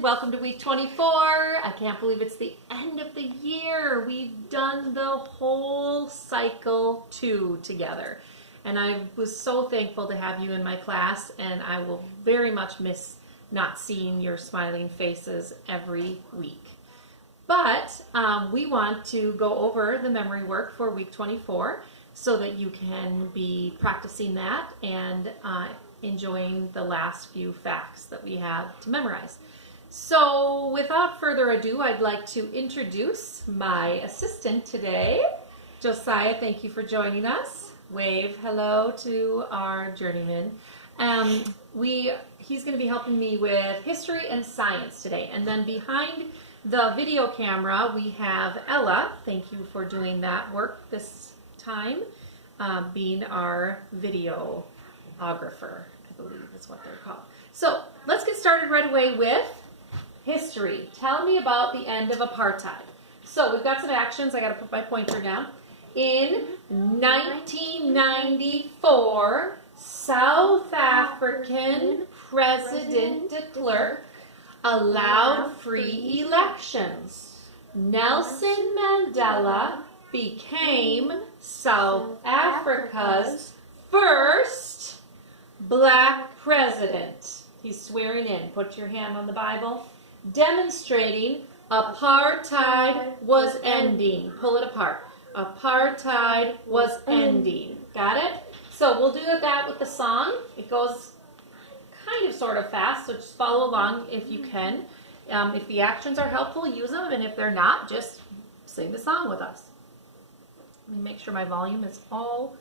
Welcome to week 24. I can't believe it's the end of the year. We've done the whole cycle 2 together. And I was so thankful to have you in my class, and I will very much miss not seeing your smiling faces every week. But we want to go over the memory work for week 24 so that you can be practicing that and enjoying the last few facts that we have to memorize. So without further ado, I'd like to introduce my assistant today. Josiah, thank you for joining us. Wave hello to our journeyman. He's going to be helping me with history and science today. And then behind the video camera, we have Ella. Thank you for doing that work this time, being our videographer, I believe is what they're called. So let's get started right away with history. Tell me about the end of apartheid. So we've got some actions. I got to put my pointer down. In 1994, South African President de Klerk allowed free elections. Nelson Mandela became South Africa's first black president. He's swearing in. Put your hand on the Bible. Demonstrating apartheid was ending. Pull it apart. Apartheid was ending. Got it? So we'll do that with the song. It goes kind of sort of fast, so just follow along if you can. If the actions are helpful, use them, and if they're not, just sing the song with us. Let me make sure my volume is all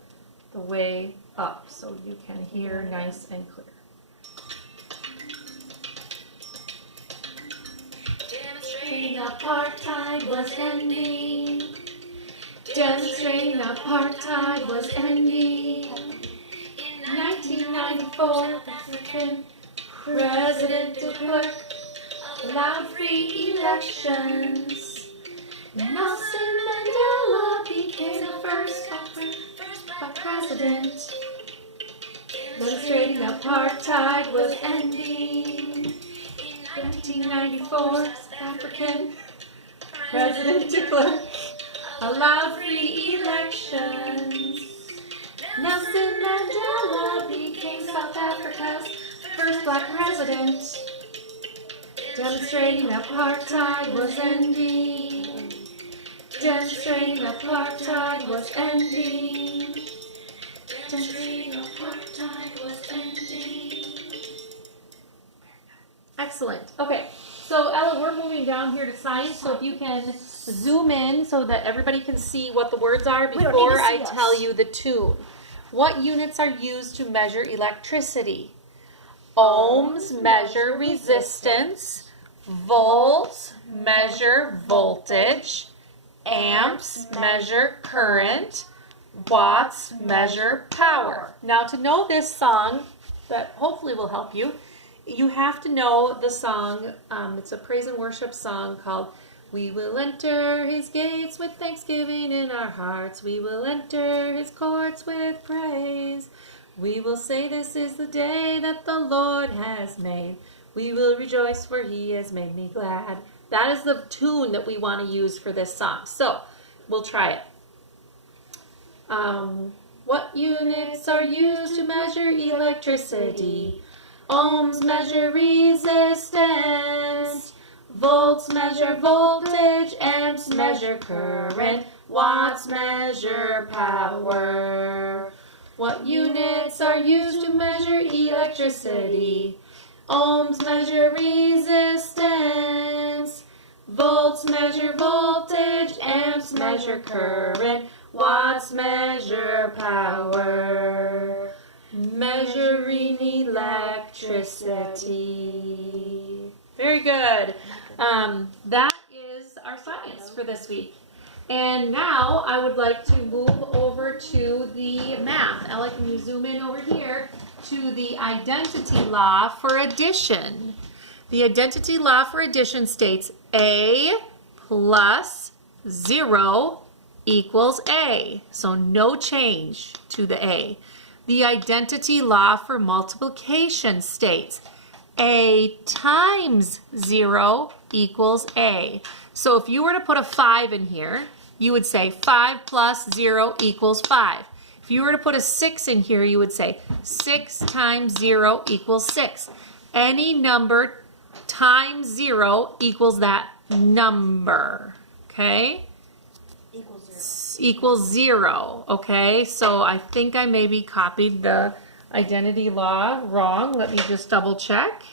the way up so you can hear nice and clear. Demonstrating apartheid was ending. Demonstrating apartheid was ending. In 1994, African President de Klerk allowed free elections. Nelson Mandela became the first black president. Demonstrating apartheid was ending. In 1994, African President de Klerk allowed free elections. Nelson Mandela became South Africa's first black president. Demonstrating apartheid was ending. Demonstrating apartheid was ending. Demonstrating apartheid was ending. Excellent. Okay, so Ella, we're moving down here to science, so if you can zoom in so that everybody can see what the words are before I tell you the tune. What units are used to measure electricity? Ohms measure resistance. Volts measure voltage. Amps measure current. Watts measure power. Now, to know this song, that hopefully will help you, you have to know the song. It's a praise and worship song called "We Will Enter His Gates with Thanksgiving in Our Hearts. We will enter His courts with praise. We will say this is the day that the Lord has made. We will rejoice for He has made me glad." That is the tune that we want to use for this song. So we'll try it. What units are used to measure electricity? Ohms measure resistance. Volts measure voltage. Amps measure current. Watts measure power. What units are used to measure electricity? Ohms measure resistance. Volts measure voltage. Amps measure current. Watts measure power. Measuring electricity. Very good. That is our science for this week. And now I would like to move over to the math. Ella, can you zoom in over here to the identity law for addition? The identity law for addition states A plus 0 equals A. So no change to the A. The identity law for multiplication states A times 0 equals A. So if you were to put a 5 in here, you would say 5 plus 0 equals 5. If you were to put a 6 in here, you would say 6 times 0 equals 6. Any number times 0 equals that number, okay? Equals 0, okay? So I think I maybe copied the identity law wrong. Let me just double check.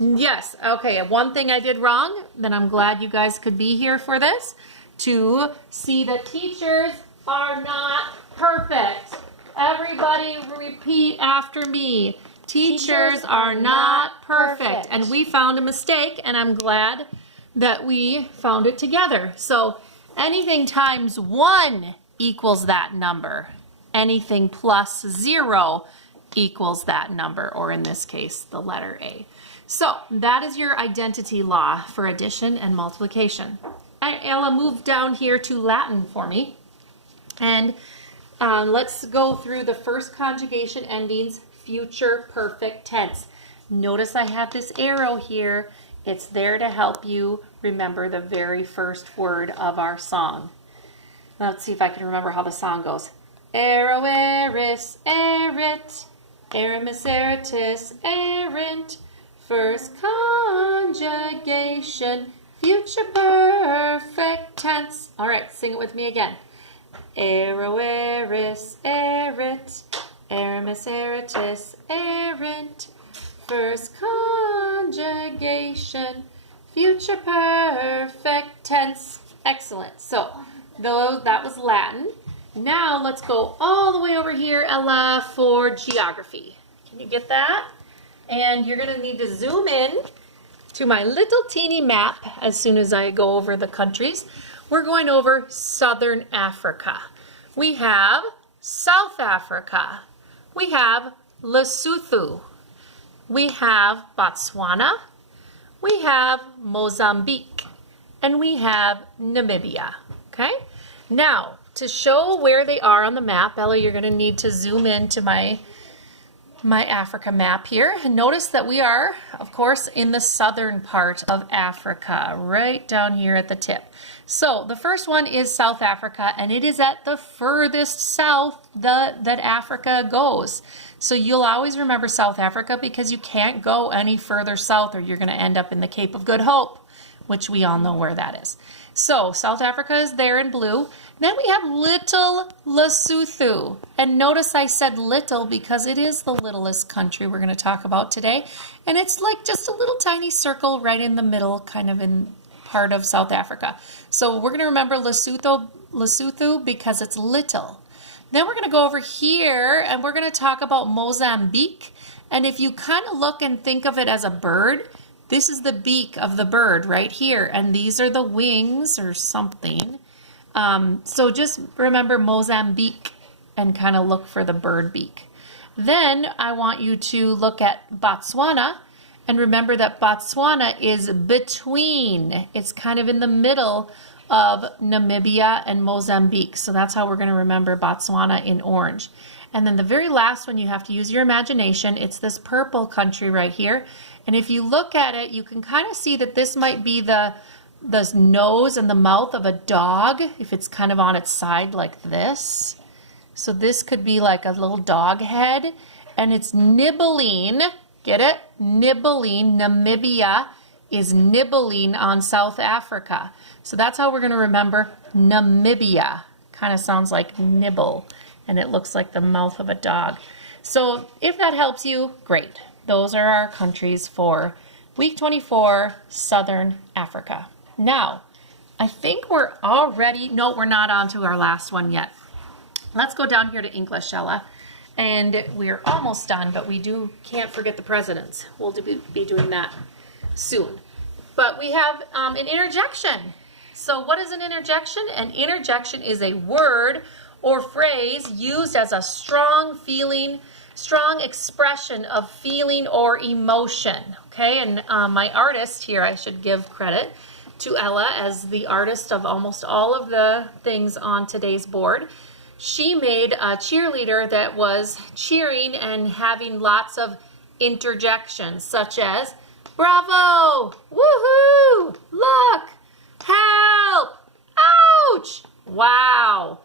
Yes, okay, one thing I did wrong, then I'm glad you guys could be here for this, to see that teachers are not perfect. Everybody repeat after me. Teachers are not perfect. And we found a mistake, and I'm glad that we found it together. So anything times 1 equals that number. Anything plus 0 equals that number, or in this case, the letter A. So that is your identity law for addition and multiplication. Ella, move down here to Latin for me. And let's go through the first conjugation endings, future perfect tense. Notice I have this arrow here. It's there to help you remember the very first word of our song. Let's see if I can remember how the song goes. Ero, eris, erit, erimis, eritis, erint. First conjugation, future perfect tense. All right, sing it with me again. Ero, eris, erit, erimis, eritis, erint. First conjugation, future perfect tense. Excellent. So, that was Latin. Now let's go all the way over here, Ella, for geography. Can you get that? And you're going to need to zoom in to my little teeny map as soon as I go over the countries. We're going over Southern Africa. We have South Africa. We have Lesotho. We have Botswana. We have Mozambique. And we have Namibia. Okay? Now, to show where they are on the map, Ella, you're going to need to zoom in to my Africa map here. And notice that we are, of course, in the southern part of Africa, right down here at the tip. So the first one is South Africa, and it is at the furthest south that Africa goes. So you'll always remember South Africa because you can't go any further south or you're going to end up in the Cape of Good Hope, which we all know where that is. So South Africa is there in blue. Then we have little Lesotho. And notice I said little because it is the littlest country we're going to talk about today. And it's like just a little tiny circle right in the middle, kind of in part of South Africa. So we're going to remember Lesotho because it's little. Then we're going to go over here and we're going to talk about Mozambique. And if you kind of look and think of it as a bird, this is the beak of the bird right here. And these are the wings or something. So just remember Mozambique and kind of look for the bird beak. Then I want you to look at Botswana and remember that Botswana is between. It's kind of in the middle of Namibia and Mozambique. So that's how we're going to remember Botswana in orange. And then the very last one, you have to use your imagination. It's this purple country right here. And if you look at it, you can kind of see that this might be the nose and the mouth of a dog, if it's kind of on its side like this. So this could be like a little dog head, and it's nibbling, get it? Nibbling, Namibia is nibbling on South Africa. So that's how we're going to remember Namibia. Kind of sounds like nibble, and it looks like the mouth of a dog. So if that helps you, great. Those are our countries for week 24, Southern Africa. Now, I think we're already, no, we're not on to our last one yet. Let's go down here to English, Ella. And we're almost done, but we can't forget the presidents. We'll be doing that soon. But we have an interjection. So what is an interjection? An interjection is a word or phrase used as a strong expression of feeling or emotion. Okay, and my artist here, I should give credit to Ella as the artist of almost all of the things on today's board. She made a cheerleader that was cheering and having lots of interjections, such as bravo, woohoo, look, help, ouch, wow,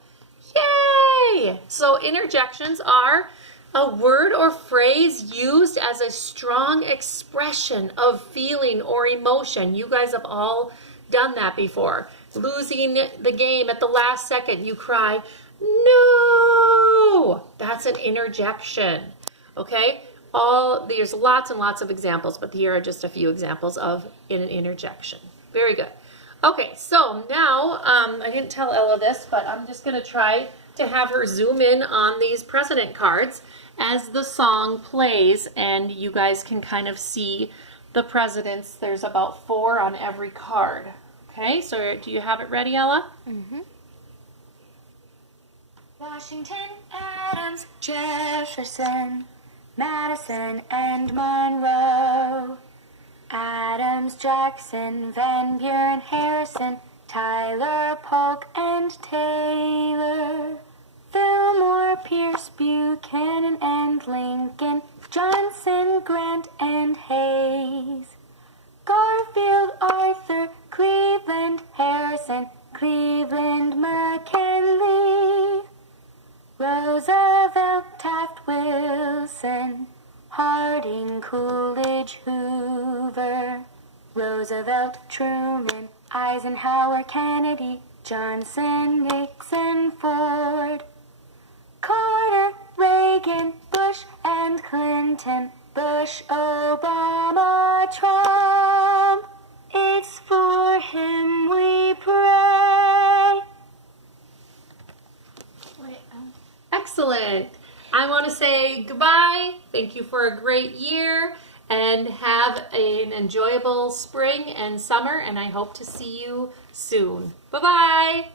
yay. So interjections are a word or phrase used as a strong expression of feeling or emotion. You guys have all done that before. Losing the game at the last second, you cry, no! That's an interjection, okay? There's lots and lots of examples, but here are just a few examples of an interjection. Very good. Okay, so now, I didn't tell Ella this, but I'm just going to try to have her zoom in on these president cards as the song plays, and you guys can kind of see the presidents. There's about 4 on every card. Okay, so do you have it ready, Ella? Mm-hmm. Washington, Adams, Jefferson, Madison, and Monroe. Adams, Jackson, Van Buren, Harrison, Tyler, Polk, and Taylor. Fillmore, Pierce, Buchanan, and Lincoln, Johnson, Grant, and Hayes. Garfield, Arthur, Cleveland, Harrison, Cleveland, McKinley. Roosevelt, Taft, Wilson, Harding, Coolidge, Hoover. Roosevelt, Truman, Eisenhower, Kennedy, Johnson, Nixon, Ford. Carter, Reagan, Bush, and Clinton. Bush, Obama, Trump. It's for him we pray. Excellent. I want to say goodbye. Thank you for a great year, and have an enjoyable spring and summer, and I hope to see you soon. Bye-bye.